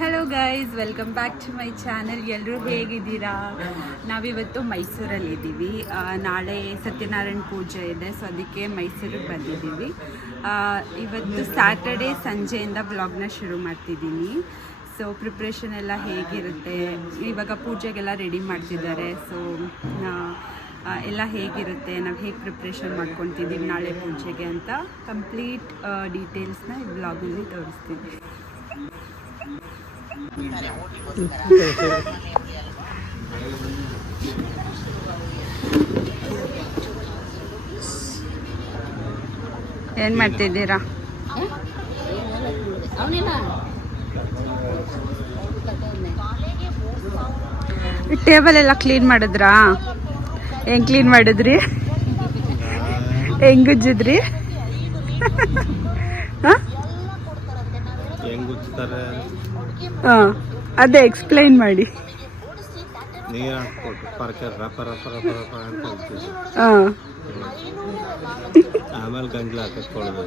Hello guys, welcome back to my channel. ಎಲ್ಲರೂ ಹೇಗಿದ್ದೀರಾ? ನಾವಿವತ್ತು ಮೈಸೂರಲ್ಲಿದ್ದೀವಿ. ನಾಳೆ ಸತ್ಯನಾರಾಯಣ ಪೂಜೆ ಇದೆ, ಸೊ ಅದಕ್ಕೆ ಮೈಸೂರಿಗೆ ಬಂದಿದ್ದೀವಿ. ಇವತ್ತು ಸ್ಯಾಟರ್ಡೇ ಸಂಜೆಯಿಂದ ಬ್ಲಾಗ್ನ ಶುರು ಮಾಡ್ತಿದ್ದೀನಿ. ಸೊ ಪ್ರಿಪ್ರೇಷನ್ ಎಲ್ಲ ಹೇಗಿರುತ್ತೆ, ಇವಾಗ ಪೂಜೆಗೆಲ್ಲ ರೆಡಿ ಮಾಡ್ತಿದ್ದಾರೆ. ಸೊ ಎಲ್ಲ ಹೇಗಿರುತ್ತೆ, ನಾವು ಹೇಗೆ ಪ್ರಿಪ್ರೇಷನ್ ಮಾಡ್ಕೊತಿದ್ದೀವಿ ನಾಳೆ ಪೂಜೆಗೆ ಅಂತ ಕಂಪ್ಲೀಟ್ ಡೀಟೇಲ್ಸ್ನ ಈ ಬ್ಲಾಗಲ್ಲಿ ತೋರಿಸ್ತೀನಿ. ಏನು ಮಾಡ್ತಿದ್ದೀರಾ? ಟೇಬಲ್ ಎಲ್ಲ ಕ್ಲೀನ್ ಮಾಡಿದ್ರಾ? ಹೆಂಗ್ ಕ್ಲೀನ್ ಮಾಡಿದ್ರಿ? ಹೆಂಗ್ ಉಜ್ಜಿದ್ರಿ? ಅದೇ ಎಕ್ಸ್ಪ್ಲೈನ್ ಮಾಡಿ. ಆಮೇಲೆ ಗಂಗ್ಲ ಹಾಕಿಸ್ಕೊಳ್ಳೋದು.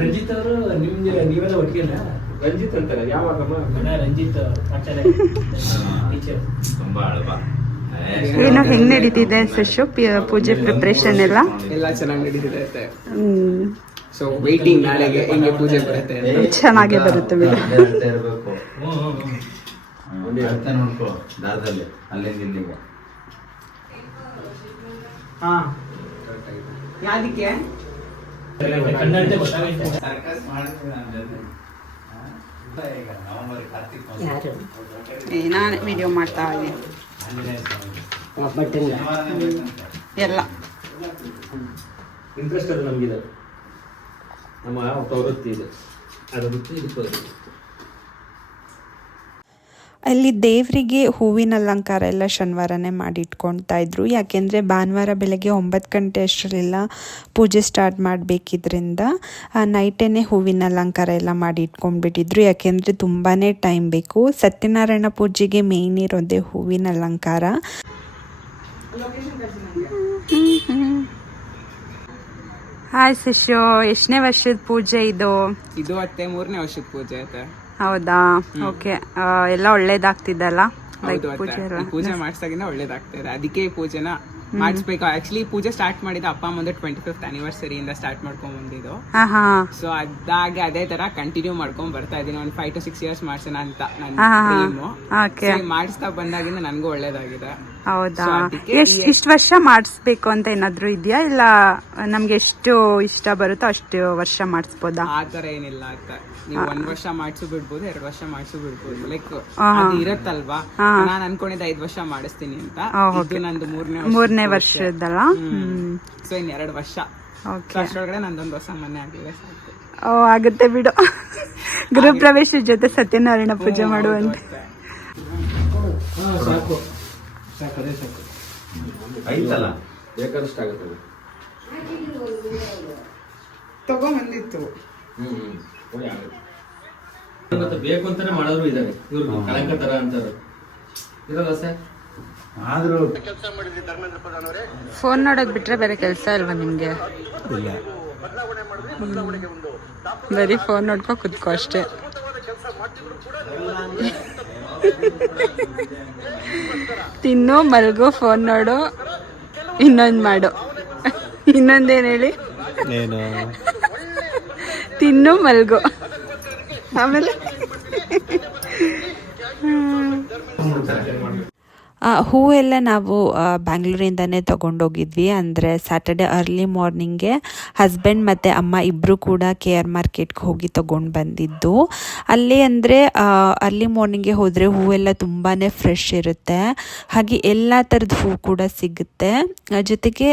ರಂಜಿತ್ ಅವರು ನೀವೆಲ್ಲ ಒಟ್ಟಿಗೆಲ್ಲ ರಂಜಿತ್ ಅಂತಾರೆ. ಯಾವಾಗ ರಂಜಿತ್ ಏನೋ ಹೆಂಗ್ ನಡೀತಿದೆ ಶಶು ಪೂಜೆ ಪ್ರಿಪ್ರೇಷನ್ ಎಲ್ಲ ಚೆನ್ನಾಗಿ ನಡೀತಿದೆ. ಸೊ ವೇಟಿಂಗ್ ನಾಳೆಗೆ ಹೆಂಗೆ ಪೂಜೆ ಬರುತ್ತೆ. ಚೆನ್ನಾಗೇ ಬರುತ್ತೆ ಬಿಡು. ನೋಡ್ಕೋ ದಾರದಲ್ಲಿ ಅಲ್ಲಿಂದ ಇಲ್ಲಿಗೆ. ಯಾದಕ್ಕೆ ನಾನು ವಿಡಿಯೋ ಮಾಡ್ತಾ ಇದ್ದೀನಿ ಎಲ್ಲ. ಇಂಟ್ರೆಸ್ಟ್ ಅದು ನಮಗಿದೆ, ನಮ್ಮ ಪ್ರವೃತ್ತಿ ಇದೆ, ಅದು ಬಿಟ್ಟು ಇದಕ್ಕೆ ಅಲ್ಲಿ ದೇವರಿಗೆ ಹೂವಿನ ಅಲಂಕಾರ ಎಲ್ಲ ಶನಿವಾರನೇ ಮಾಡಿ ಇಟ್ಕೊಳ್ತಾ ಇದ್ರು. ಯಾಕೆಂದರೆ ಭಾನುವಾರ ಬೆಳಗ್ಗೆ 9 ಗಂಟೆ ಅಷ್ಟರಲ್ಲೆಲ್ಲ ಪೂಜೆ ಸ್ಟಾರ್ಟ್ ಮಾಡಬೇಕಿದ್ರಿಂದ ನೈಟೇ ಹೂವಿನ ಅಲಂಕಾರ ಎಲ್ಲ ಮಾಡಿ ಇಟ್ಕೊಂಡ್ಬಿಟ್ಟಿದ್ರು. ಯಾಕೆಂದರೆ ತುಂಬಾ ಟೈಮ್ ಬೇಕು. ಸತ್ಯನಾರಾಯಣ ಪೂಜೆಗೆ ಮೇಯ್ನ್ ಇರೋದೇ ಹೂವಿನ ಅಲಂಕಾರ. ಹಾಯ್ ಶಿಶು, ಎಷ್ಟನೇ ವರ್ಷದ ಪೂಜೆ ಇದು? ಇದು 3ನೇ ವರ್ಷದ ಪೂಜೆ ಆಯ್ತಾ? ಹೌದಾ, ಓಕೆ. ಎಲ್ಲ ಒಳ್ಳೇದಾಗ್ತಿದ್ದಲ್ಲ ಪೂಜೆ ಮಾಡಿಸ್ದಾಗಿಂದ ಒಳ್ಳೇದಾಗ್ತದೆ. ಅದಕ್ಕೆ ಪೂಜೆನ ಮಾಡಿಸ್ಬೇಕು. ಆಕ್ಚುಲಿ ಪೂಜೆ ಸ್ಟಾರ್ಟ್ ಮಾಡಿದ ಅಪ್ಪ ಅಮ್ಮಂದು 25th ಆನಿವರ್ಸರಿಯಿಂದ ಸ್ಟಾರ್ಟ್ ಮಾಡ್ಕೊಂಡ್ ಬಂದಿದ್ದು. ಸೊ ಅದಾಗೆ ಅದೇ ತರ ಕಂಟಿನ್ಯೂ ಮಾಡ್ಕೊಂಡ್ ಬರ್ತಾ ಇದೀನಿ. ಒಂದು 5 to 6 years ಮಾಡ್ಸೋಣ ಅಂತ ನನ್ನ ಮಾಡಿಸ್ತಾ ಬಂದಾಗಿಂದ ನನ್ಗೂ ಒಳ್ಳೇದಾಗಿದೆ. ಹೌದಾ, ಇಷ್ಟು ವರ್ಷ ಮಾಡಿಸ್ಬೇಕು ಅಂತ ಏನಾದ್ರು ಇದೆಯಾ? ಇಲ್ಲ ನಮ್ಗೆ ಎಷ್ಟು ಇಷ್ಟ ಬರುತ್ತೋ ಅಷ್ಟು ವರ್ಷ ಮಾಡಿಸ್ಬೋದಾ? ಆತರ ಏನಿಲ್ಲ ಅಂತ. ನೀವು 1 ವರ್ಷ ಮಾಡ್ಸು ಬಿಡ್ಬೋದು, 2 ವರ್ಷ ಮಾಡ್ಸು ಬಿಡ್ಬೋದು. ಲೈಕ್ ಅದು ಇರತ್ತಲ್ವಾ. ನಾನ್ ಅನ್ಕೊಂಡಿದ್ದೆ 5 ವರ್ಷ ಮಾಡಿಸ್ತೀನಿ ಅಂತ. ಇದು ನಂದು 3ನೇ ವರ್ಷದಲ್ಲ. ಸೊ ಇನ್ 2 ವರ್ಷ ಅಷ್ಟೊಳಗಡೆ ನಂದೊಂದು ಹೊಸ ಮನೆ ಆಗಿದೆ. ಆಗುತ್ತೆ ಬಿಡು. ಗೃಹ ಪ್ರವೇಶ ಜೊತೆ ಸತ್ಯನಾರಾಯಣ ಪೂಜೆ ಮಾಡುವಂತೆ. ಐತಲ್ಲ ಬೇಕಾದಷ್ಟು ಆಗುತ್ತದೆ. ತಗೊಂಬಂದಿತ್ತು ಮತ್ತೆ ಬೇಕು ಅಂತಾನೆ ಮಾಡೋರು ಇದ್ದಾರೆ. ಇವ್ರು ಕಳಂಕ ತರ ಅಂತಾರೆ ಇರೋಲ್ಲ ಸರ್. ಆದ್ರೂ ಫೋನ್ ನೋಡೋದ್ ಬಿಟ್ರೆ ಬೇರೆ ಕೆಲಸ ಇಲ್ವಾ ನಿಮ್ಗೆ? ಇಲ್ಲ, ಬರೀ ಫೋನ್ ನೋಡ್ಕೊ ಕುತ್ಕೋ ಅಷ್ಟೇ. ತಿನ್ನು, ಮಲ್ಗು, ಫೋನ್ ನೋಡು, ಇನ್ನೊಂದು ಮಾಡು. ಇನ್ನೊಂದೇನು ಹೇಳಿ? ಏನು? ತಿನ್ನು, ಮಲ್ಗು, ಆಮೇಲೆ ಹೂವೆಲ್ಲ ನಾವು ಬ್ಯಾಂಗ್ಳೂರಿಂದನೇ ತೊಗೊಂಡೋಗಿದ್ವಿ. ಅಂದರೆ ಸ್ಯಾಟರ್ಡೆ ಅರ್ಲಿ ಮಾರ್ನಿಂಗ್ಗೆ ಹಸ್ಬೆಂಡ್ ಮತ್ತು ಅಮ್ಮ ಇಬ್ಬರು ಕೂಡ KR ಮಾರ್ಕೆಟ್ಗೆ ಹೋಗಿ ತೊಗೊಂಡು ಬಂದಿದ್ದು. ಅಲ್ಲಿ ಅಂದರೆ ಅರ್ಲಿ ಮಾರ್ನಿಂಗ್ಗೆ ಹೋದರೆ ಹೂವೆಲ್ಲ ತುಂಬಾ ಫ್ರೆಶ್ ಇರುತ್ತೆ. ಹಾಗೆ ಎಲ್ಲ ಥರದ ಹೂ ಕೂಡ ಸಿಗುತ್ತೆ. ಜೊತೆಗೆ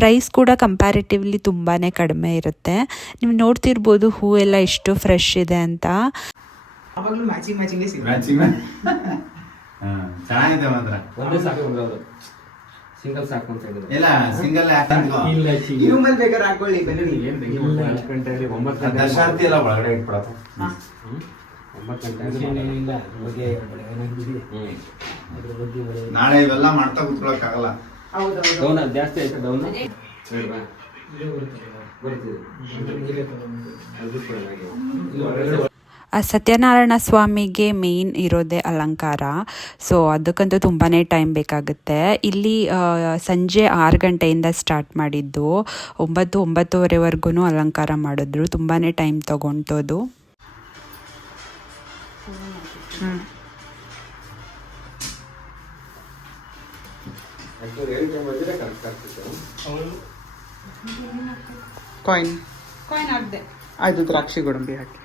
ಪ್ರೈಸ್ ಕೂಡ ಕಂಪ್ಯಾರಿಟಿವ್ಲಿ ತುಂಬಾ ಕಡಿಮೆ ಇರುತ್ತೆ. ನೀವು ನೋಡ್ತಿರ್ಬೋದು ಹೂವೆಲ್ಲ ಎಷ್ಟು ಫ್ರೆಶ್ ಇದೆ ಅಂತ. ಚೆನ್ನಾಗಿದೆ ಮಾತ್ರ. ಒಂದೇ ಸಾಕು ಬಂದವರು ಸಿಂಗಲ್ ಸಾಕು ಅಂತ ಹೇಳಿದ್ರು. ಇಲ್ಲ ಸಿಂಗಲ್ ಹ್ಯೂಮನ್ ಬೇಕಾದ್ರೆ ಹಾಕೊಳ್ಳಿ. ಏನ್ 9 ಗಂಟೆಯಲ್ಲಿ 9 ದಶಾರ್ತಿ ಎಲ್ಲ ಒಳಗಡೆ ಇಟ್ಬಿಡಪ್ಪ. ನಾಳೆ ಇವೆಲ್ಲ ಮಾಡ್ತಾ ಕೂತ್ಕೊಳಕ್ ಆಗಲ್ಲ. ಜಾಸ್ತಿ ಆಯ್ತು ಡೌನ್ ಸತ್ಯನಾರಾಯಣ ಸ್ವಾಮಿಗೆ ಮೇಯ್ನ್ ಇರೋದೇ ಅಲಂಕಾರ. ಸೊ ಅದಕ್ಕಂತೂ ತುಂಬಾ ಟೈಮ್ ಬೇಕಾಗುತ್ತೆ. ಇಲ್ಲಿ ಸಂಜೆ 6 ಗಂಟೆಯಿಂದ ಸ್ಟಾರ್ಟ್ ಮಾಡಿದ್ದು 9-9:30ವರೆಗೂ ಅಲಂಕಾರ ಮಾಡಿದ್ರು. ತುಂಬಾ ಟೈಮ್ ತೊಗೊಂತೋದು. ಕಾಯಿನ್ ಹಾಕ್ದೆ. ಅದು ದ್ರಾಕ್ಷಿ ಗೋಡಂಬಿ ಹಾಕಿ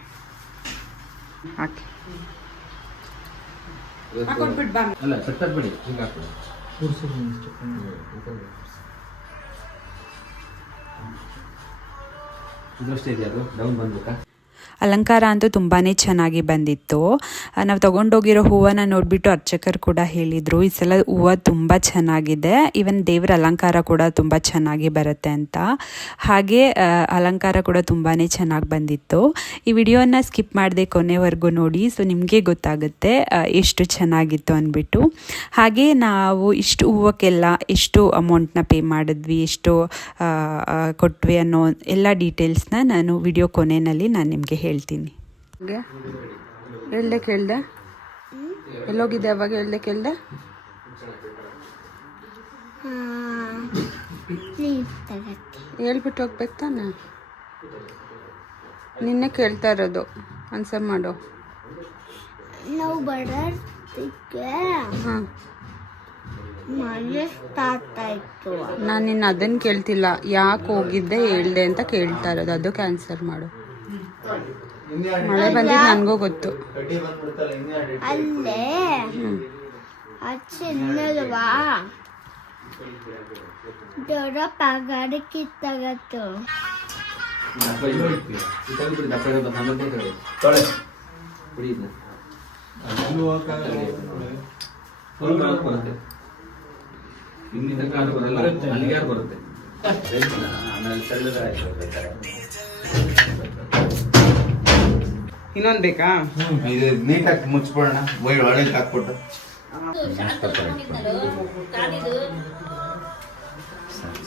ಹಾಕೊಟ್ಬಿಟ್ಟು ಬಾ. ಅಲ್ಲ ಸತ್ತದ್ ಬಿಡಿ ಹಿಂಗೆ ಹಾಕ್ಬಿಡಿ. ಇದರಷ್ಟೇ ಇದೆಯಾ ಅದು ಡೌನ್ ಬಂದ್ಬೇಕಾ? ಅಲಂಕಾರ ಅಂತೂ ತುಂಬಾ ಚೆನ್ನಾಗಿ ಬಂದಿತ್ತು. ನಾವು ತೊಗೊಂಡೋಗಿರೋ ಹೂವನ್ನ ನೋಡಿಬಿಟ್ಟು ಅರ್ಚಕರು ಕೂಡ ಹೇಳಿದರು ಈ ಸಲ ಹೂವು ತುಂಬ ಚೆನ್ನಾಗಿದೆ, ಈವನ್ ದೇವರ ಅಲಂಕಾರ ಕೂಡ ತುಂಬ ಚೆನ್ನಾಗಿ ಬರುತ್ತೆ ಅಂತ. ಹಾಗೆ ಅಲಂಕಾರ ಕೂಡ ತುಂಬಾ ಚೆನ್ನಾಗಿ ಬಂದಿತ್ತು. ಈ ವಿಡಿಯೋನ ಸ್ಕಿಪ್ ಮಾಡದೆ ಕೊನೆವರೆಗೂ ನೋಡಿ, ಸೊ ನಿಮಗೆ ಗೊತ್ತಾಗುತ್ತೆ ಎಷ್ಟು ಚೆನ್ನಾಗಿತ್ತು ಅಂದ್ಬಿಟ್ಟು. ಹಾಗೆ ನಾವು ಇಷ್ಟು ಹೂವಕ್ಕೆಲ್ಲ ಎಷ್ಟು ಅಮೌಂಟ್ನ ಪೇ ಮಾಡಿದ್ವಿ, ಎಷ್ಟು ಕೊಟ್ವಿ ಅನ್ನೋ ಎಲ್ಲ ಡೀಟೇಲ್ಸ್ನ ನಾನು ವಿಡಿಯೋ ಕೊನೆಯಲ್ಲಿ ನಾನು ನಿಮಗೆ ಹೇಳ್ತೀನಿ. ಹೇಳ್ದೆ ಕೇಳ್ದೆ ಎಲ್ಲೋಗಿದ್ದೆ ಅವಾಗ? ಹೇಳ್ದೆ ಕೇಳ್ದೆ ಹೇಳ್ಬಿಟ್ಟು ಹೋಗ್ಬೇಕು ತಾನೆ. ನಿನ್ನೆ ಕೇಳ್ತಾ ಇರೋದು, ಆನ್ಸರ್ ಮಾಡು. ನಾವು ಬರೋದಕ್ಕೆ ಹಾಂ, ಮಳೆ ಸ್ಟಾರ್ಟ್ ಆಯ್ತು. ನಾನು ನಿನ್ನ ಅದನ್ನು ಕೇಳ್ತಿಲ್ಲ, ಯಾಕೆ ಹೋಗಿದ್ದೆ ಹೇಳ್ದೆ ಅಂತ ಕೇಳ್ತಾ ಇರೋದು. ಅದಕ್ಕೆ ಆನ್ಸರ್ ಮಾಡು. ಮಳೆ ಬಂದಿದ್ದು ನನಗೂ ಗೊತ್ತು. ಅಲ್ಲೇ ಚಿನ್ನಲ್ವಾ ದೊಡ್ಡ ಪಗಾರ ಕಿತ್ತಾಗತ್ತು. ದಪ್ಪ ತೆಗೆದುಬಿಡಿ, ದಪ್ಪ ಇರೋದು ಸಂಬಂಧ ಹೇಳಿ ತೊಳೆ. ಬಿಡಿ ಇದನ್ನ. ಫುಲ್ ಮ್ಯಾಪ್ ಬರುತ್ತೆ, ಇಲ್ಲಿ ತನಕ ಅದು ಬರಲ್ಲ, ಅಲ್ಲಿಗೆ ಯಾರು ಬರುತ್ತೆ. ಆಮೇಲೆ ತೆಳ್ಳಗೆ ಆಯ್ತು ಬೇಕಾದ್ರೆ. ಇನ್ನೊಂದು ಬೇಕಾ? ಇದು ನೀಟಾಗಿ ಮುಚ್ಬಿಡೋಣ, ಒಳಗೆ ಹಾಕ್ಬಿಟ್ಟು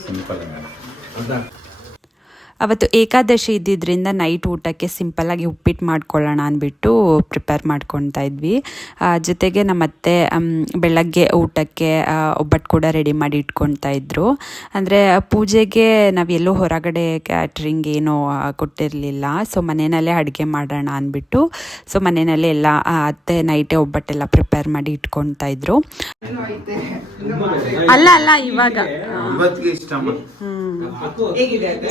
ಸಿಂಪಲ್. ಅವತ್ತು ಏಕಾದಶಿ ಇದ್ದಿದ್ದರಿಂದ ನೈಟ್ ಊಟಕ್ಕೆ ಸಿಂಪಲ್ಲಾಗಿ ಉಪ್ಪಿಟ್ಟು ಮಾಡ್ಕೊಳ್ಳೋಣ ಅಂದ್ಬಿಟ್ಟು ಪ್ರಿಪೇರ್ ಮಾಡ್ಕೊತಾ ಇದ್ವಿ. ಜೊತೆಗೆ ನಮ್ಮ ಅತ್ತೆ ಬೆಳಗ್ಗೆ ಊಟಕ್ಕೆ ಒಬ್ಬಟ್ಟು ಕೂಡ ರೆಡಿ ಮಾಡಿ ಇಟ್ಕೊತಾ ಇದ್ರು. ಅಂದರೆ ಪೂಜೆಗೆ ನಾವು ಎಲ್ಲೋ ಹೊರಗಡೆ ಕ್ಯಾಟ್ರಿಂಗ್ ಏನೋ ಕೊಟ್ಟಿರಲಿಲ್ಲ, ಸೊ ಮನೆಯಲ್ಲೇ ಅಡುಗೆ ಮಾಡೋಣ ಅಂದ್ಬಿಟ್ಟು ಸೊ ಮನೆಯಲ್ಲೇ ಎಲ್ಲ ಅತ್ತೆ ನೈಟೇ ಒಬ್ಬಟ್ಟೆಲ್ಲ ಪ್ರಿಪೇರ್ ಮಾಡಿ ಇಟ್ಕೊತಾ ಇದ್ರು. ಅಲ್ಲ ಅಲ್ಲ ಇವಾಗ ಇವತ್ತಿಗೆ ಇಷ್ಟ.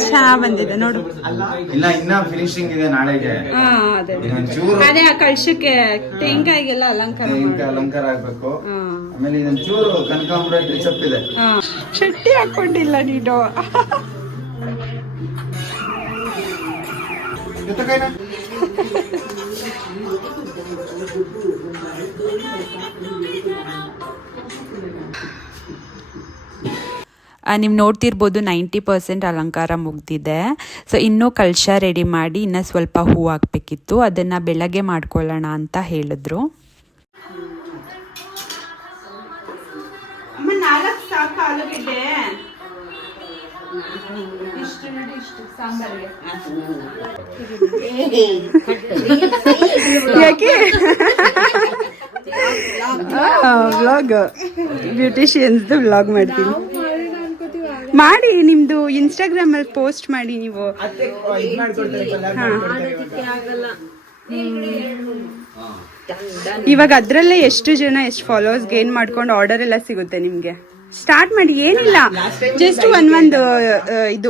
ಚೆನ್ನಾಗಿ ಬಂದಿದೆ ನೋಡು. ಇಲ್ಲ, ಇನ್ನ ಫಿನಿಶಿಂಗ್ ಇದೆ ನಾಳೆಗೆ. ಚೂರು ಅದೇ ಆ ಕಳ್ಸಕ್ಕೆ ತೆಂಗಾಯಿಗೆಲ್ಲ ಅಲಂಕಾರ ಅಲಂಕಾರ ಆಗ್ಬೇಕು. ಆಮೇಲೆ ಇದೊಂದು ಚೂರು ಕನಕಾಂಬರ ಡ್ರೆಸ್ಅಪ್ ಇದೆ. ಶೆಟ್ಟಿ ಹಾಕೊಂಡಿಲ್ಲ ನೀನು. ನೀವು ನೋಡ್ತಿರ್ಬೋದು 90% ಅಲಂಕಾರ ಮುಗ್ದಿದೆ. ಸೊ ಇನ್ನೂ ಕಳಶ ರೆಡಿ ಮಾಡಿ ಇನ್ನೂ ಸ್ವಲ್ಪ ಹೂ ಹಾಕಬೇಕಿತ್ತು, ಅದನ್ನು ಬೆಳಗ್ಗೆ ಮಾಡ್ಕೊಳ್ಳೋಣ ಅಂತ ಹೇಳಿದ್ರು. ಯಾಕೆ ವ್ಲಾಗ್ ಬ್ಯೂಟಿಷಿಯನ್ಸ್ದು ವ್ಲಾಗ್ ಮಾಡ್ತೀನಿ. ಮಾಡಿ ನಿಮ್ದು ಇನ್ಸ್ಟಾಗ್ರಾಮ್ ಅಲ್ಲಿ ಪೋಸ್ಟ್ ಮಾಡಿ ನೀವು. ಇವಾಗ ಅದ್ರಲ್ಲೇ ಎಷ್ಟು ಜನ ಎಷ್ಟು ಫಾಲೋವರ್ಸ್ ಗೇನ್ ಮಾಡ್ಕೊಂಡು ಆರ್ಡರ್ ಎಲ್ಲ ಸಿಗುತ್ತೆ ನಿಮ್ಗೆ. ಸ್ಟಾರ್ಟ್ ಮಾಡಿ, ಏನಿಲ್ಲ, ಜಸ್ಟ್ ಒಂದು ಇದು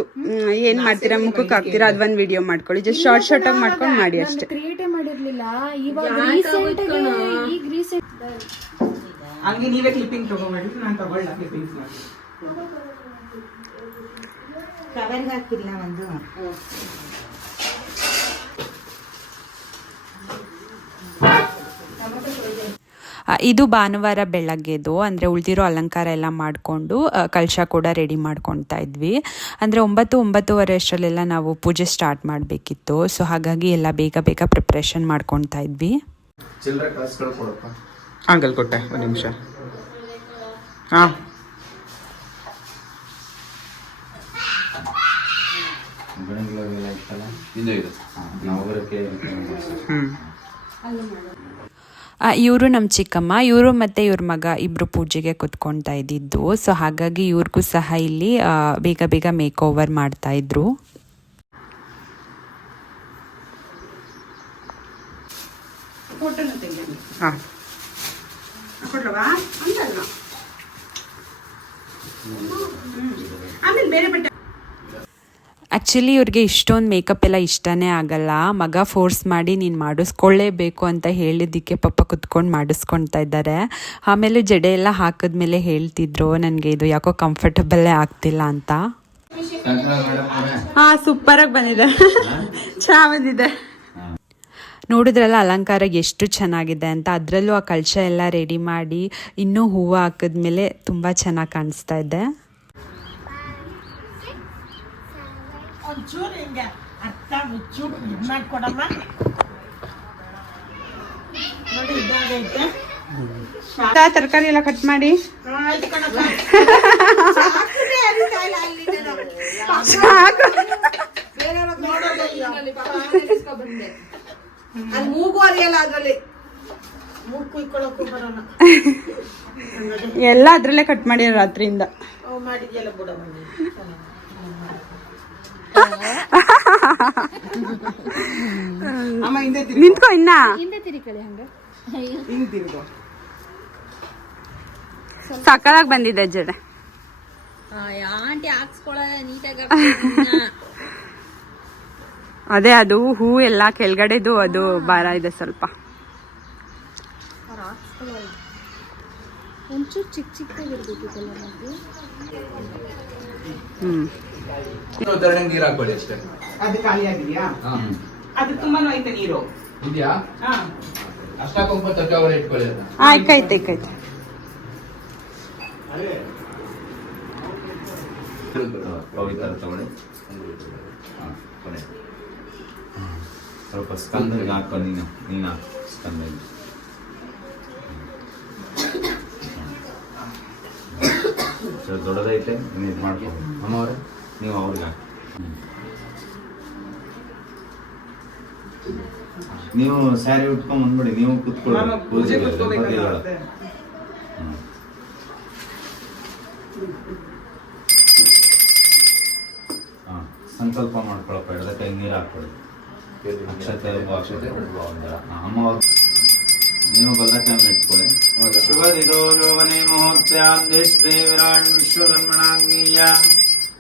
ಏನ್ ಮಾಡ್ತೀರಾ ಮುಖಕ್ಕೆ ಹಾಕ್ತೀರಾ ಅದೊಂದು ವಿಡಿಯೋ ಮಾಡ್ಕೊಳ್ಳಿ, ಜಸ್ಟ್ ಶಾರ್ಟ್ ಆಗಿ ಮಾಡ್ಕೊಂಡು ಮಾಡಿ ಅಷ್ಟೇ. ಹಂಗೆ ನೀವೇ ಕ್ಲಿಪ್ಪಿಂಗ್ ತಗೊಂಡ್ಬಿಟ್ಟು ನಾನು ತಗೊಳ್ಳ ಕ್ಲಿಪ್ಪಿಂಗ್ಸ್ ಮಾಡಿ ಕವರ್ಗೆ ಹಾಕಿಲ್ಲ ಒಂದು. ಇದು ಭಾನುವಾರ ಬೆಳಗ್ಗೆದು, ಅಂದರೆ ಉಳಿದಿರೋ ಅಲಂಕಾರ ಎಲ್ಲ ಮಾಡಿಕೊಂಡು ಕಲಶ ಕೂಡ ರೆಡಿ ಮಾಡ್ಕೊತಾ ಇದ್ವಿ. ಅಂದರೆ 9-9:30 ಅಷ್ಟರಲ್ಲೆಲ್ಲ ನಾವು ಪೂಜೆ ಸ್ಟಾರ್ಟ್ ಮಾಡಬೇಕಿತ್ತು. ಸೊ ಹಾಗಾಗಿ ಎಲ್ಲ ಬೇಗ ಬೇಗ ಪ್ರಿಪ್ರೇಷನ್ ಮಾಡ್ಕೊತಾ ಇದ್ವಿ. ಚಿಲ್ಲರೆ ಕಾಸುಗಳು ಕೊಡಪ್ಪ. ಅಂಕಲ್ ಕೊಟ್ಟೆ, ಒಂದು ನಿಮಿಷ. ಹಾಂ, ಇವರು ನಮ್ಮ ಚಿಕ್ಕಮ್ಮ, ಇವರು ಮತ್ತು ಇವ್ರ ಮಗ ಇಬ್ಬರು ಪೂಜೆಗೆ ಕುತ್ಕೊತಾ ಇದ್ದಿದ್ದು. ಸೊ ಹಾಗಾಗಿ ಇವ್ರಿಗೂ ಸಹ ಇಲ್ಲಿ ಬೇಗ ಬೇಗ ಮೇಕ್ ಓವರ್ ಮಾಡ್ತಾಯಿದ್ರು. ಹಾಂ, ಆ್ಯಕ್ಚುಲಿ ಇವ್ರಿಗೆ ಇಷ್ಟೊಂದು ಮೇಕಪ್ ಎಲ್ಲ ಇಷ್ಟನೇ ಆಗಲ್ಲ. ಮಗ ಫೋರ್ಸ್ ಮಾಡಿ ನೀನು ಮಾಡಿಸ್ಕೊಳ್ಳೇಬೇಕು ಅಂತ ಹೇಳಿದ್ದಕ್ಕೆ ಪಾಪ ಕುತ್ಕೊಂಡು ಮಾಡಿಸ್ಕೊಳ್ತಾ ಇದ್ದಾರೆ. ಆಮೇಲೆ ಜಡೆ ಎಲ್ಲ ಹಾಕಿದ್ಮೇಲೆ ಹೇಳ್ತಿದ್ರು ನನಗೆ ಇದು ಯಾಕೋ ಕಂಫರ್ಟಬಲ್ಲೇ ಆಗ್ತಿಲ್ಲ ಅಂತ. ಹಾಂ, ಸೂಪರಾಗಿ ಬಂದಿದೆ, ಚೆನ್ನಾಗಿ ಬಂದಿದೆ. ನೋಡಿದ್ರಲ್ಲ ಅಲಂಕಾರ ಎಷ್ಟು ಚೆನ್ನಾಗಿದೆ ಅಂತ. ಅದರಲ್ಲೂ ಆ ಕಳಶ ಎಲ್ಲ ರೆಡಿ ಮಾಡಿ ಇನ್ನೂ ಹೂವು ಹಾಕಿದ್ಮೇಲೆ ತುಂಬ ಚೆನ್ನಾಗಿ ಕಾಣಿಸ್ತಾ ಇದೆ. ತರಕಾರಿ ಎಲ್ಲ ಕಟ್ ಮಾಡಿ ಎಲ್ಲ ಅದ್ರಲ್ಲೇ ಕಟ್ ಮಾಡಿ ರಾತ್ರಿಯಿಂದ. ನಿಂತ್ಕೊ ಇನ್ನ ಸಕ್ಕದಾಗಿ ಬಂದಿದೆ ಜಡೆ. ಅದೇ ಅದು ಹೂ ಎಲ್ಲ ಕೆಳಗಡೆದು ಅದು ಭಾರ ಇದೆ ಸ್ವಲ್ಪ. ನೀರು ಹಾಕೊಳ್ಳಿ ಅಷ್ಟೇ. ಅದು ಖಾಲಿ ಆಗಿದೆಯಾ? ಅದು ತುಂಬಾ ಐತೆ ನೀರು ಇದೆಯಾ? ಅಷ್ಟಾಕೊಂಬ ತಟ್ಟೆ ಇಟ್ಕೊಳ್ಳಿ. ಆಯ್ತಾಯ್ತು. ಪವಿತ್ರ ತಗೊಳ್ಳಿ. ಸ್ವಲ್ಪ ಸ್ಕಂದಿಗೆ ಹಾಕೋ. ನೀನು ಸ್ಕಂದಿಗೆ ದೊಡ್ಡದೈತೆ, ನೀವು ಇದು ಮಾಡ್ಕೊ. ಅಮ್ಮವ್ರೆ ನೀವು ಅವ್ರಿಗೆ ಹಾಕಿ. ನೀವು ಸ್ಯಾರಿ ಉಟ್ಕೊಂಡ್ ಬಂದ್ಬಿಡಿ, ನೀವು ಕುತ್ಕೊಳ್ಳಿ. ಪೂಜೆ ಸಂಕಲ್ಪ ಮಾಡ್ಕೊಳಪ್ಪ. ಎಡದ ಕೈ ನೀರು ಹಾಕೊಳ್ಳಿ. ಅಕ್ಷತೆ ಅಮ್ಮವ್ರು ನೀವು ಬಲ್ಲಕನ್ನು ಇಟ್ಕೊಳ್ಳಿ. ಶುಭ ದಿನೋಜೋವನೆ ಮುಹೂರ್ತ್ಯಾದ್ದಿಷ್ಟೇ ವಿರಾಟ್ ವಿಶ್ವಕರ್ಮಣಾಗ್ನೇಯ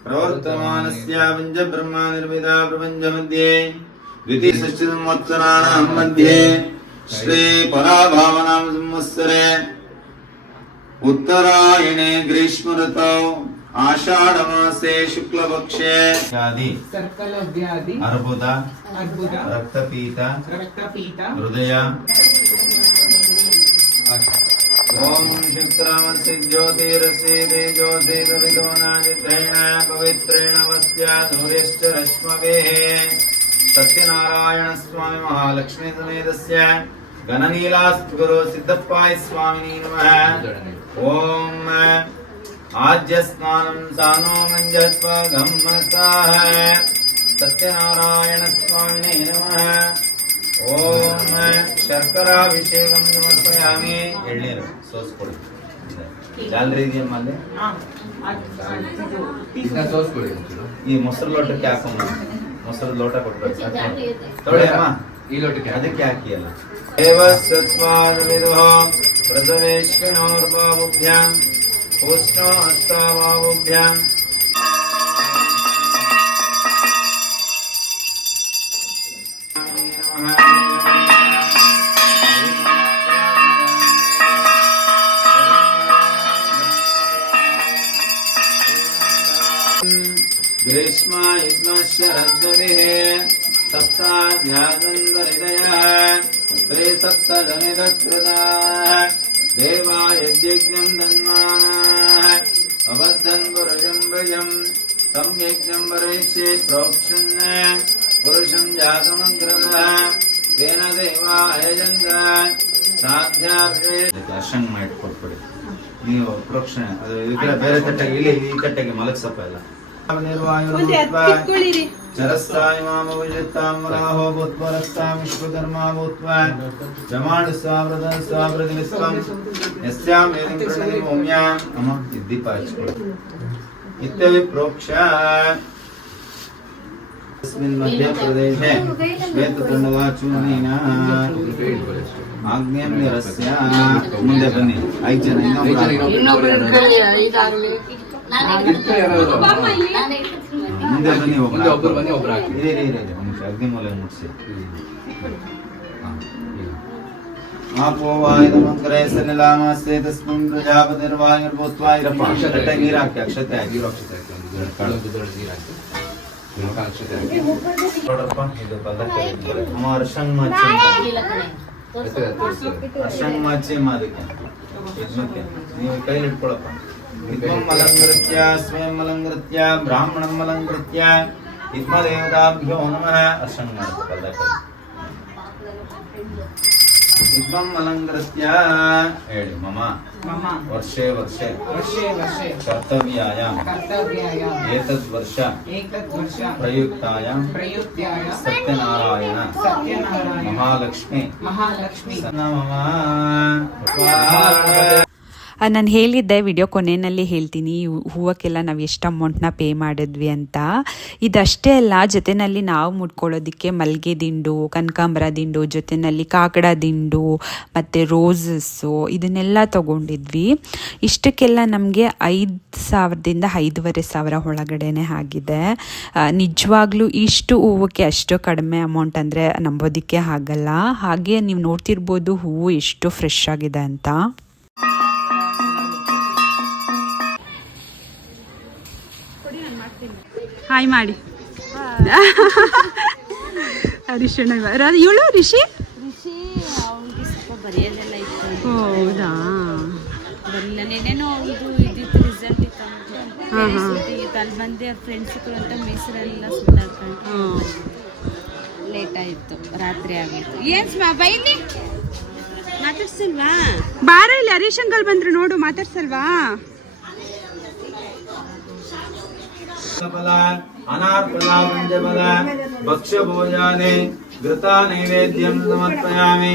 ಪ್ರವರ್ತಮಾನಸ್ಯ ಪಂಚ ಬ್ರಹ್ಮ ನಿರ್ಮಿತ ಪ್ರಪಂಚ ಮಧ್ಯೆ ದ್ವಿತೀಯ ಷಷ್ಠಿ ಸಂವತ್ಸರಾಣಾಂ ಮಧ್ಯೆ ಶ್ರೀ ಪರಾಭಾವನಾಂ ಸಂವತ್ಸರೆ ಉತ್ತರಾಯಣೆ ಗ್ರೀಷ್ಮ ಋತೌ ಆಷಾಢ ಮಾಸೆ ಶುಕ್ಲಪಕ್ಷೆ ಸರ್ಕಲ ವ್ಯಾಧಿ, ಅರ್ಬುದ, ರಕ್ತಪೀತ, ಹೃದಯ. ಓಂ ಶುಕ್ರಮಸ್ಯ ಜ್ಯೋತಿರಸ್ಯ ತೇಜೋದೇವ ವಿದೋನಾದಿತ್ರೇಣ ಪವಿತ್ರೇಣ ವಸ್ತ್ಯಾಧುರ್ಯಶ್ಚ ರಶ್ಮವೇಃ. ಸತ್ಯನಾರಾಯಣ ಸ್ವಾಮಿ ಮಹಾಲಕ್ಷ್ಮೀ ಸಮೇತಸ್ಯ ಘನನೀಲಾಸ್ತು ಗುರು ಸಿದ್ದಪ್ಪಾಯ ಸ್ವಾಮಿನೇ ನಮಃ. ಓಂ ಆಜ್ಯ ಸ್ನಾನಂ ಸಾನೋ ಮಂಜತ್ವ ಗಮ್ಮಸಾಹ ಸತ್ಯನಾರಾಯಣ ಸ್ವಾಮಿನೇ ನಮಃ. ಓಂ ಶರ್ಕರಾಭಿಷೇಕಂ ಸಮರ್ಪಯಾಮಿ. ಎಳ್ನೀರು ಸೋಸ್ಕೊಡಿ. ಜಾಲರಿ ಇದೆಯಮ್ಮ ಅಲ್ಲಿ? ಸೋಸ್ಕೊಳ್ಳಿ. ಈ ಮೊಸರು ಲೋಟಕ್ಕೆ ಹಾಕೋಣ. ಮೊಸರು ಲೋಟ ಕೊಟ್ಬಿಡಿ. ತೊಗೊಳ್ಳಿ ಅಮ್ಮ, ಈ ಲೋಟಕ್ಕೆ ಅದಕ್ಕೆ ಹಾಕಿ ಅಲ್ಲ. ದೇವಸ್ತ್ವಾದವಿದೋ ಪ್ರಥಮೇಶ್ವನೋರ್ಬಾಹುಭ್ಯಾಂ ಉಷ್ಣೋ ಹಸ್ತಾಬಾಹುಭ್ಯಾಂ ಗ್ರೀಷ್ಮ ಶರದ್ವಿಃ ಸಪ್ತಾಧ್ಯಾಸಂದರಿದಯಃ ತ್ರಿಸಪ್ತಜನಿತಕೃತಃ देवा यज्ञं धन्वाः अबद्धं पुरुषं भजं तं यज्ञं वरयिष्ये प्रोक्षन् पुरुषं जातमग्रदः तेन देवा यजन्त साध्याभिषे ಅರ್ಶಂಗ ಇಟ್ಕೊಟ್ಬಿಡಿ ನೀವು ಪ್ರೋಕ್ಷಣೆ ಅದು ಇದರ ಬೇರೆ ತಟ್ಟೆಗೆ ಇಲ್ಲಿ ಈ ತಟ್ಟೆಗೆ ಮಲಗಿಸಪ್ಪ ಎಲ್ಲ ಚರಸ್ತಾಯ ಮಾಮವಿಜತ್ತಾಮರಾಹೋ ಭೂತ್ವರಸ್ತಾಂ ವಿಶ್ವಕರ್ಮಾ ಭೂತ್ವಾ ಜಮಾಡು ಸ್ವಾವ್ರತ ಸ್ವಾವ್ರತಿವಿಸ್ವಂ ಯಸ್ಯಾಂ ವೇದಿಂ ಪ್ರಣತಿ ಭೂಮ್ಯಾಂ ಅಮ್ಮ ದೀಪ ಹಚ್ಕೊಳ್ಳಿ ಇತ್ಯವಿ ಪ್ರೋಕ್ಷ अस्मिन् मध्यप्रदेशे श्वेततुण्डवाचूर्णेन आग्नेयं निरस्य ಮುಂದೆ ಬನ್ನಿ 5 ಜನ ಮುಂದೆ ಬನ್ನಿ ಒಬ್ಬರು ಬನ್ನಿ ಒಬ್ಬರು ಹಾಕಿ ಅಗ್ನಿಮೂಲೆ ಮುಟ್ಸಿ आपो वायुमग्रे सनिलामस्ते तस्मिन् प्रजापतिर्वायुर्भूत्वा इरप्ಪ ಅಕ್ಷತೆ ನೀರು ಹಾಕಿ ಅಕ್ಷತೆ ಹಾಕಿ ನೋಡಪ್ಪ ಇದು ಪದಕ್ಕೆ ಅಮ್ಮ ಅರ್ಶಂಗ್ ಮಾಚಿ ಮಾದಕ್ಕೆ ಇದಕ್ಕೆ ನೀವು ಕೈಲಿ ಇಟ್ಕೊಳ್ಳಪ್ಪ ಇದ್ಮಂ ಮಲಂಗೃತ್ಯ ಸ್ವಯಂ ಮಲಂಗೃತ್ಯ ಬ್ರಾಹ್ಮಣಂ ಮಲಂಗೃತ್ಯ ಇದ್ಮ ದೇವತಾಭ್ಯೋ ನಮಃ ಅರ್ಶಂಗ್ ಮಾಡುತ್ತೆ ಪದಕ್ಕೆ इद्मं अलङ्कृत्य ಹೇಳಿ ಮಮ ವರ್ಷೇ ವರ್ಷೇ ಕರ್ತವ್ಯಾಯಾಂ ಏತದ್ ವರ್ಷ ಪ್ರಯುಕ್ತಾಯಾಂ ಸತ್ಯನಾರಾಯಣ ಮಹಾಲಕ್ಷ್ಮಿ ನಮಃ ನಾನು ಹೇಳಿದ್ದೆ ವಿಡಿಯೋ ಕೊನೆಯಲ್ಲಿ ಹೇಳ್ತೀನಿ ಹೂವಕ್ಕೆಲ್ಲ ನಾವು ಎಷ್ಟು ಅಮೌಂಟ್ನ ಪೇ ಮಾಡಿದ್ವಿ ಅಂತ. ಇದಷ್ಟೇ ಅಲ್ಲ, ಜೊತೆಯಲ್ಲಿ ನಾವು ಮುಡ್ಕೊಳ್ಳೋದಕ್ಕೆ ಮಲ್ಲಿಗೆ ದಿಂಡು, ಕನಕಾಂಬರ ದಿಂಡು, ಜೊತೆಯಲ್ಲಿ ಕಾಕಡ ದಿಂಡು ಮತ್ತು ರೋಸಸ್ಸು ಇದನ್ನೆಲ್ಲ ತೊಗೊಂಡಿದ್ವಿ. ಇಷ್ಟಕ್ಕೆಲ್ಲ ನಮಗೆ 5,000ದಿಂದ 5,500 ಒಳಗಡೆನೆ ಆಗಿದೆ. ನಿಜವಾಗ್ಲೂ ಇಷ್ಟು ಹೂವಕ್ಕೆ ಅಷ್ಟು ಕಡಿಮೆ ಅಮೌಂಟ್ ಅಂದರೆ ನಂಬೋದಕ್ಕೆ ಆಗಲ್ಲ. ಹಾಗೆ ನೀವು ನೋಡ್ತಿರ್ಬೋದು ಹೂವು ಎಷ್ಟು ಫ್ರೆಶ್ ಆಗಿದೆ ಅಂತ. ಹಾಯ್ ಮಾಡಿ ರಿಷಿಣ್ಣ ಇವಳು ರಿಷಿ ಅವ್ನಿಗೆ ಸ್ವಲ್ಪ ಬರೆಯೋದೆಲ್ಲ ಇತ್ತು. ಹೌದಾ, ಬರಲಿಲ್ಲ. ನೆನೇನೋ ಇದು ಇದ್ದಿತ್ತು, ರಿಸಲ್ಟ್ ಇತ್ತು. ಅಲ್ಲಿ ಬಂದೆ ಅವ್ರ ಫ್ರೆಂಡ್ಸ್ಗಳು ಅಂತ ಮೈಸೂರೆಲ್ಲ ಸುತ್ತಾಡ್ಕೊಂಡು ಲೇಟ್ ಆಯಿತು, ರಾತ್ರಿ ಆಗಿತ್ತು. ಏನು ಬೈಲಿ ಮಾತಾಡ್ಸಲ್ವಾ? ಬಾರ ಇಲ್ಲಿ ಹರೀಶ್ ಅಂಕಲ್ ಬಂದ್ರು ನೋಡು, ಮಾತಾಡ್ಸಲ್ವಾ? अनार्पदा पंचफल भक्ष्यभोजाने घृता नैवेद्यं समर्पयामि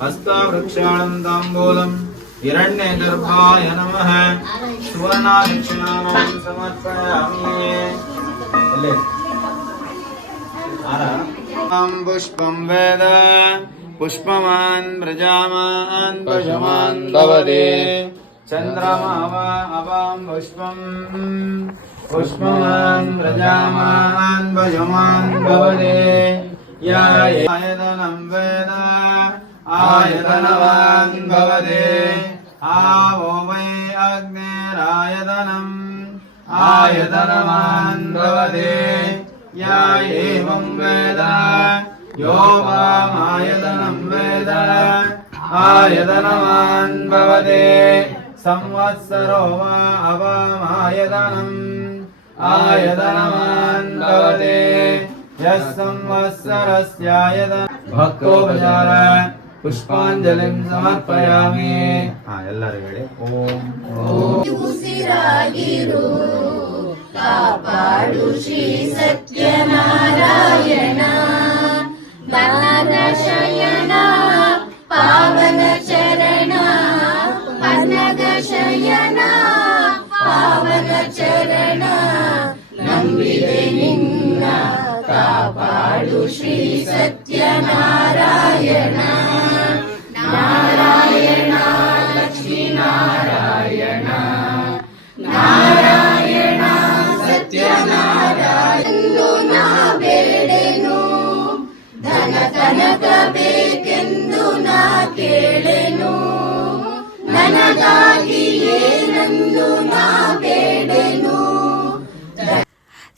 हस्तावृक्षाणं ताम्बूलं हिरण्यगर्भाय नमः सुवर्णादक्षिणां समर्पयामि पुष्पं वेद पुष्पमान् प्रजामान् पशुमान् भवते चन्द्रमा वा अवां पुष्पम् पुष्पवान् प्रजामान् भजमान् भवते आयतनं वेद आयतनवान् भवते आवो वै अग्नेरायतनम् आयतनवान् भवते या एवं वेद यो वामायतनं वेद आयतनवान् भवते संवत्सरो वा अवामायतनम् आयतनवान् भवते यः संवत्सरस्यायतन भक्तोपचार पुष्पाञ्जलिं समर्पयामि. ಎಲ್ಲರೂ ಹೇಳಿ ಓಂ ಉಸಿರಾಗಿರು ಕಾಪಾಡು ಶ್ರೀ ಸತ್ಯನಾರಾಯಣ ಬನಗ ಶಯನ ಪಾವನ ಚರಣ ಬನಗ ಶಯನ ಪಾವನ ಚರಣ ನಂಬಿದೆ ನಿನ್ನ ಕಾಪಾಡು ಶ್ರೀ ಸತ್ಯನಾರಾಯಣ ನಾರಾಯಣ ಲಕ್ಷ್ಮೀ ನಾರಾಯಣ ನಾರಾಯಣ ಸತ್ಯನಾರಾಯಣ ನಾ ಬೇಡೆನು ಧನ ಕನಕ ಬೇಕೆಂದು ನಾ ಕೇಳೆನು ನನಗಾಗಿ ಏನಂದು ನಾ ಬೇಡೆನು.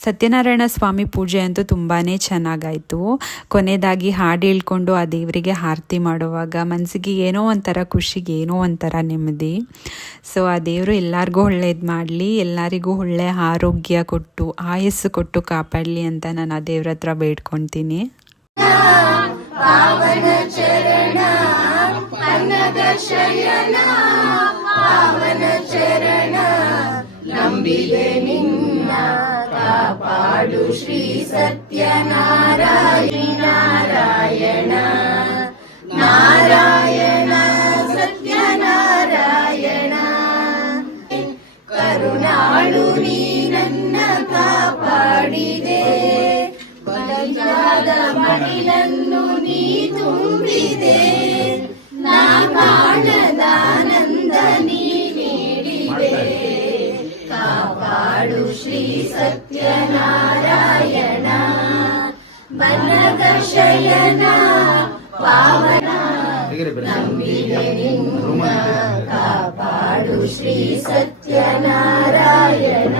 ಸತ್ಯನಾರಾಯಣ ಸ್ವಾಮಿ ಪೂಜೆ ಅಂತೂ ತುಂಬಾ ಚೆನ್ನಾಗಾಯಿತು. ಕೊನೆಯದಾಗಿ ಹಾಡು ಹೇಳ್ಕೊಂಡು ಆ ದೇವರಿಗೆ ಆರತಿ ಮಾಡುವಾಗ ಮನಸ್ಸಿಗೆ ಏನೋ ಒಂಥರ ಖುಷಿಗೆ ಏನೋ ಒಂಥರ ನೆಮ್ಮದಿ. ಸೊ ಆ ದೇವರು ಎಲ್ಲರಿಗೂ ಒಳ್ಳೇದು ಮಾಡಲಿ, ಎಲ್ಲರಿಗೂ ಒಳ್ಳೆ ಆರೋಗ್ಯ ಕೊಟ್ಟು ಆಯಸ್ಸು ಕೊಟ್ಟು ಕಾಪಾಡಲಿ ಅಂತ ನಾನು ಆ ದೇವ್ರ ಹತ್ರ ಬೇಡ್ಕೊತೀನಿ. ಪಾವನ ಚರಣ ಅನ್ನದ ಶಯನ ಪಾವನ ಚರಣ ನಂಬಿದೆ ನಿನ್ನ ಕಾಪಾಡು ಶ್ರೀ ಸತ್ಯನಾರಾಯಣ ನಾರಾಯಣ ನಾರಾಯಣ ಸತ್ಯನಾರಾಯಣ ಕರುಣಾಳು ನೀ ನನ್ನ ಕಾಪಾಡಿದೆ ಬಲಿಯಾದ ಮಡಿಲನ್ನು ನೀ ತುಂಬಿದೆ ನಾ ಕಾಣದಾನಂದ ನೀ ನೀಡಿದೆ ಕಾಪಾಡು ಶ್ರೀ ಸತ್ಯನಾರಾಯಣ ಬನಗ ಶಯನ ಪಾವನ ನಂಬಿದೆ ನಿನ್ನ ಕಾಪಾಡು ಶ್ರೀ ಸತ್ಯನಾರಾಯಣ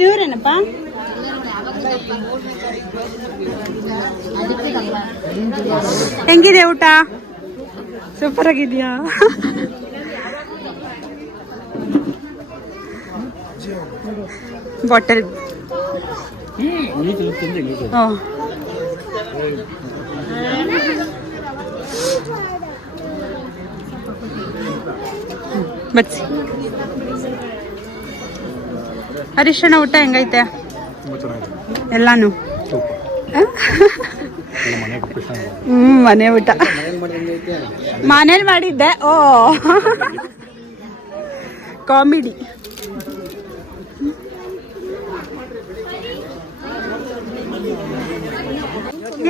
ಇವರೇನಪ್ಪ ಹೆಂಗಿದೆ ಊಟ? ಸೂಪರ್ ಆಗಿದ್ಯಾ? ಬಾಟಲ್ ಬಚ್ಚಿ. ಹರೀಶಣ್ಣ ಊಟ ಹೆಂಗೈತೆ? ಎಲ್ಲಾನು ಮನೆ ಊಟ ಮನೇಲಿ ಮಾಡಿದ್ದೆ. ಓ ಕಾಮಿಡಿ.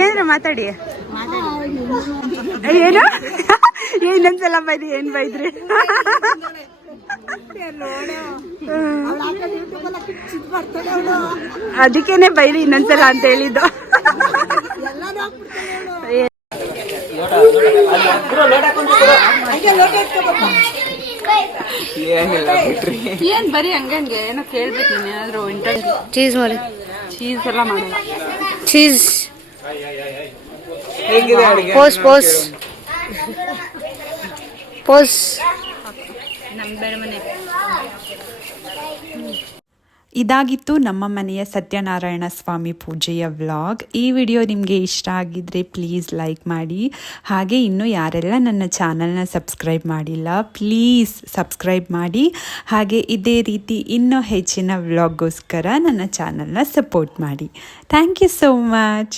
ಏನ್ರ ಮಾತಾಡಿ. ಏನು ಇನ್ನೊಂದ್ಸಲ ಬೈದ್ರಿ? ಏನ್ ಬೈದ್ರಿ? ಅದಕ್ಕೇನೆ ಬೈರಿ ಇನ್ನೊಂದ್ಸಲ ಅಂತ ಹೇಳಿದ್ದು. ಏನ್ ಬರೀ ಹಂಗಂಗೆ ಏನೋ ಕೇಳ್ಬೇಕು. ನೀನ್ ಏನಾದ್ರು ಚೀಸ್ ಮಾಡಿ ಚೀಸ್ ಎಲ್ಲ ಮಾಡಲ್ಲ. Cheese pose pose pose. ಇದಾಗಿತ್ತು ನಮ್ಮ ಮನೆಯ ಸತ್ಯನಾರಾಯಣ ಸ್ವಾಮಿ ಪೂಜೆಯ ವ್ಲಾಗ್. ಈ ವಿಡಿಯೋ ನಿಮಗೆ ಇಷ್ಟ ಆಗಿದ್ರೆ ಪ್ಲೀಸ್ ಲೈಕ್ ಮಾಡಿ. ಹಾಗೆ ಇನ್ನೂ ಯಾರೆಲ್ಲ ನನ್ನ ಚಾನಲ್ನ ಸಬ್ಸ್ಕ್ರೈಬ್ ಮಾಡಿಲ್ಲ ಪ್ಲೀಸ್ ಸಬ್ಸ್ಕ್ರೈಬ್ ಮಾಡಿ. ಹಾಗೆ ಇದೇ ರೀತಿ ಇನ್ನೂ ಹೆಚ್ಚಿನ ವ್ಲಾಗ್ಗೋಸ್ಕರ ನನ್ನ ಚಾನಲ್ನ ಸಪೋರ್ಟ್ ಮಾಡಿ. Thank you so much.